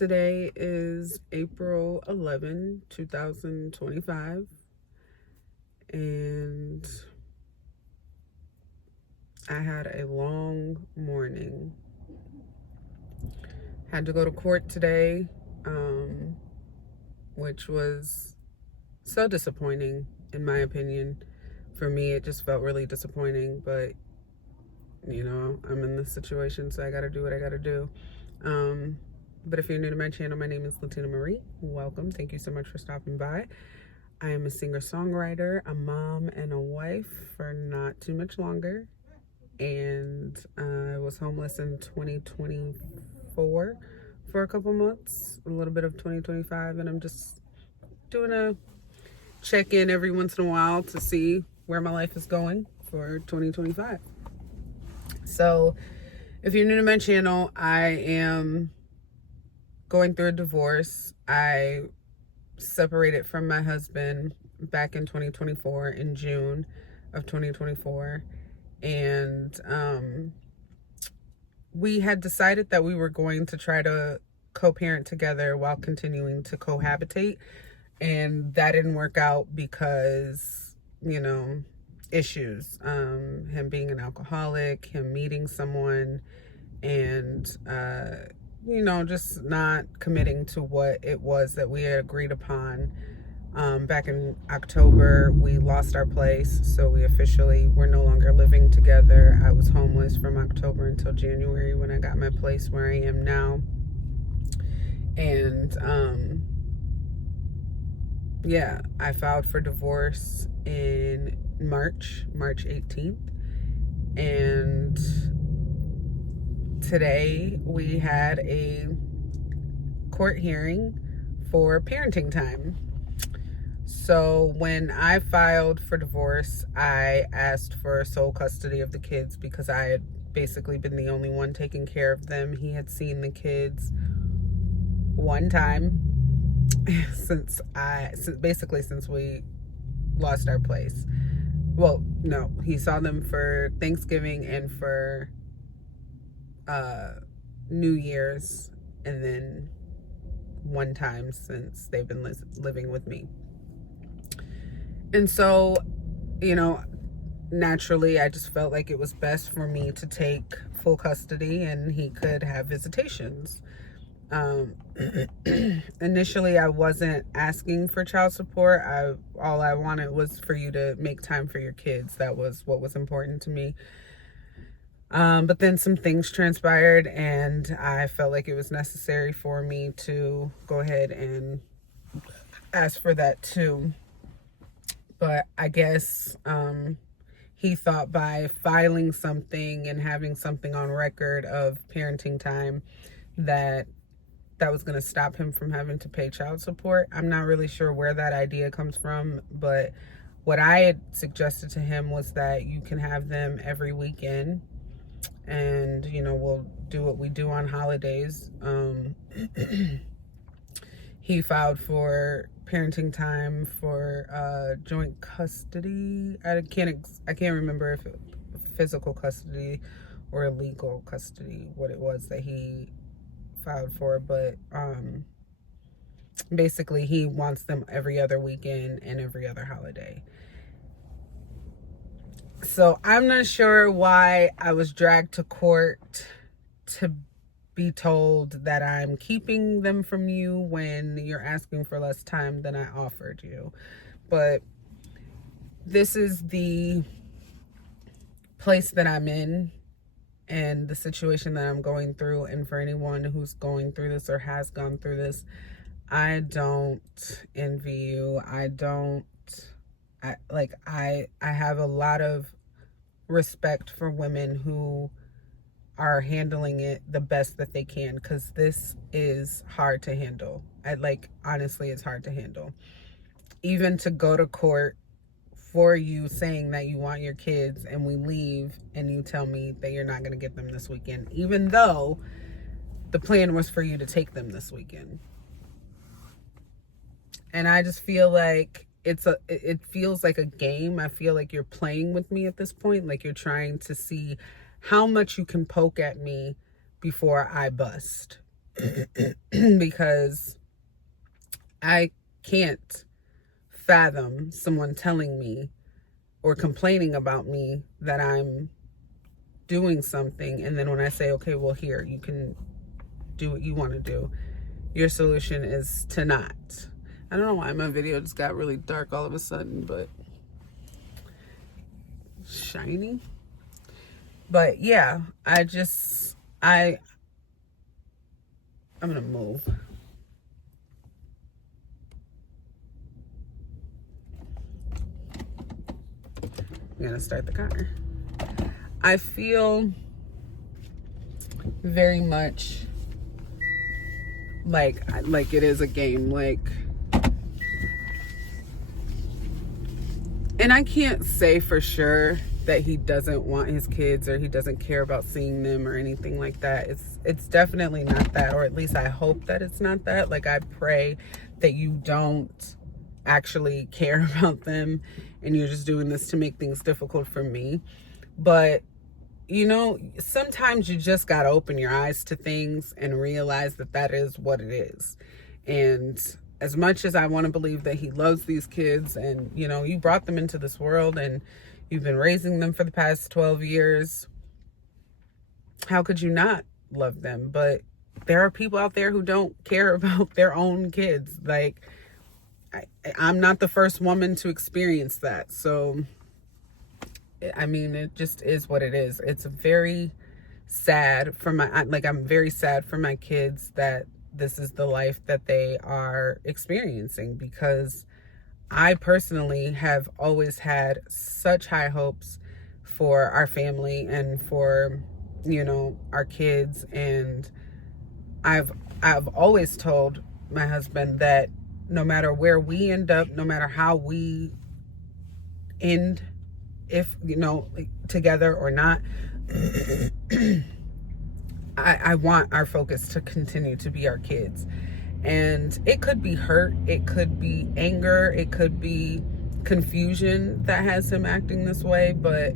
Today is April 11, 2025, and I had a long morning. Had to go to court today, which was so disappointing, in my opinion. For me, it just felt really disappointing, but I'm in this situation, so I gotta do what I gotta do. But if you're new to my channel, my name is LatinaMarie. Welcome. Thank you so much for stopping by. I am a singer-songwriter, a mom, and a wife for not too much longer. And I was homeless in 2024 for a couple months, a little bit of 2025, and I'm just doing a check-in every once in a while to see where my life is going for 2025. So if you're new to my channel, I am going through a divorce. I separated from my husband back in 2024, in June of 2024. And we had decided that we were going to try to co-parent together while continuing to cohabitate. And that didn't work out because, issues. Him being an alcoholic, him meeting someone, and just not committing to what it was that we had agreed upon. Back in October, we lost our place, so we officially were no longer living together. I was homeless from October until January, when I got my place where I am now. And I filed for divorce in March 18th. And today we had a court hearing for parenting time. So when I filed for divorce, I asked for sole custody of the kids because I had basically been the only one taking care of them. He had seen the kids one time since we lost our place. Well, no, he saw them for Thanksgiving and for New Year's, and then one time since they've been living with me. And so, naturally, I just felt like it was best for me to take full custody and he could have visitations. Initially, I wasn't asking for child support. All I wanted was for you to make time for your kids. That was what was important to me. But then some things transpired, and I felt like it was necessary for me to go ahead and ask for that too. But I guess he thought by filing something and having something on record of parenting time that was going to stop him from having to pay child support. I'm not really sure where that idea comes from, but what I had suggested to him was that you can have them every weekend, and we'll do what we do on holidays. He filed for parenting time for joint custody. I can't remember if it physical custody or legal custody, what it was that he filed for, but basically he wants them every other weekend and every other holiday. So I'm not sure why I was dragged to court to be told that I'm keeping them from you when you're asking for less time than I offered you. But this is the place that I'm in and the situation that I'm going through. And for anyone who's going through this or has gone through this, I don't envy you. I have a lot of respect for women who are handling it the best that they can, because this is hard to handle. Honestly, it's hard to handle. Even to go to court for you saying that you want your kids and we leave and you tell me that you're not going to get them this weekend, even though the plan was for you to take them this weekend. And I just feel like it feels like a game. I feel like you're playing with me at this point. Like you're trying to see how much you can poke at me before I bust. because I can't fathom someone telling me or complaining about me that I'm doing something, and then when I say, okay, well, here, you can do what you want to do, your solution is to not. I don't know why my video just got really dark all of a sudden, but shiny. But yeah, I'm gonna move. I'm gonna start the car. I feel very much like it is a game, like, and I can't say for sure that he doesn't want his kids or he doesn't care about seeing them or anything like that. It's definitely not that, or at least I hope that it's not that. Like, I pray that you don't actually care about them and you're just doing this to make things difficult for me. But you know, sometimes you just got to open your eyes to things and realize that that is what it is. And as much as I want to believe that he loves these kids, and, you know, you brought them into this world and you've been raising them for the past 12 years, how could you not love them? But there are people out there who don't care about their own kids. Like, I'm not the first woman to experience that. So I mean, it just is what it is. It's very sad for I'm very sad for my kids that this is the life that they are experiencing, because I personally have always had such high hopes for our family and for, you know, our kids. And I've always told my husband that no matter where we end up, no matter how we end, if, you know, together or not, I want our focus to continue to be our kids. And it could be hurt, it could be anger, it could be confusion that has him acting this way, but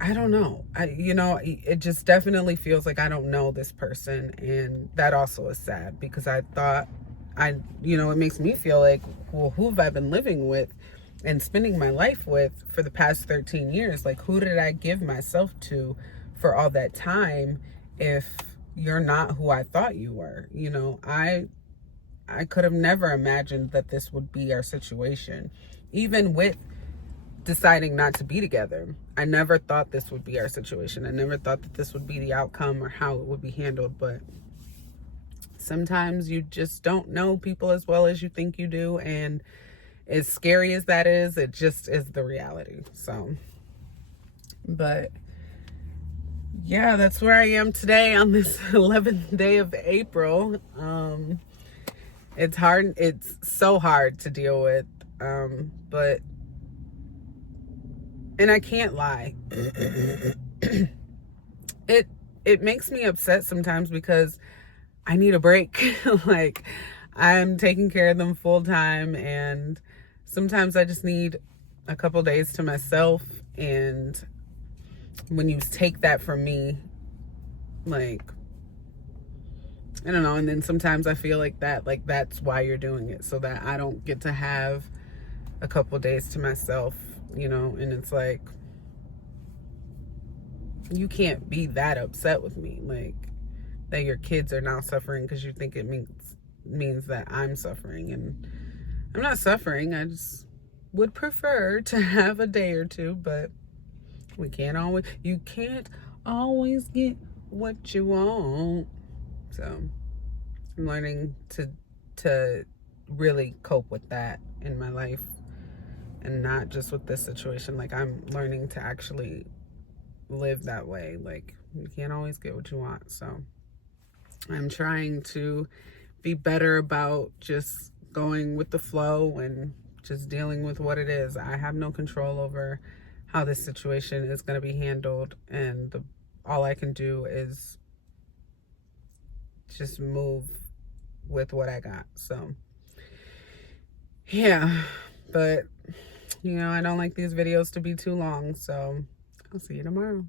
I don't know. You know, it just definitely feels like I don't know this person, and that also is sad, because I thought you know, it makes me feel like, well, who have I been living with and spending my life with for the past 13 years? Like, who did I give myself to for all that time if you're not who I thought you were? You know, I could have never imagined that this would be our situation. Even with deciding not to be together, I never thought this would be our situation. I never thought that this would be the outcome or how it would be handled. But sometimes you just don't know people as well as you think you do, and as scary as that is, it just is the reality. So, but yeah, that's where I am today on this 11th day of April. It's hard. It's so hard to deal with. But, and I can't lie. It makes me upset sometimes because I need a break. Like, I'm taking care of them full time, and sometimes I just need a couple days to myself. And when you take that from me, like, I don't know. And then sometimes I feel like that's why you're doing it, so that I don't get to have a couple days to myself, you know. And it's like, you can't be that upset with me, like, that your kids are now suffering because you think it means that I'm suffering. And I'm not suffering. I just would prefer to have a day or two, but you can't always get what you want. So I'm learning to really cope with that in my life, and not just with this situation. Like, I'm learning to actually live that way. Like, you can't always get what you want. So I'm trying to be better about just going with the flow and just dealing with what it is. I have no control over how this situation is going to be handled, and all I can do is just move with what I got. So yeah, but you know, I don't like these videos to be too long, so I'll see you tomorrow.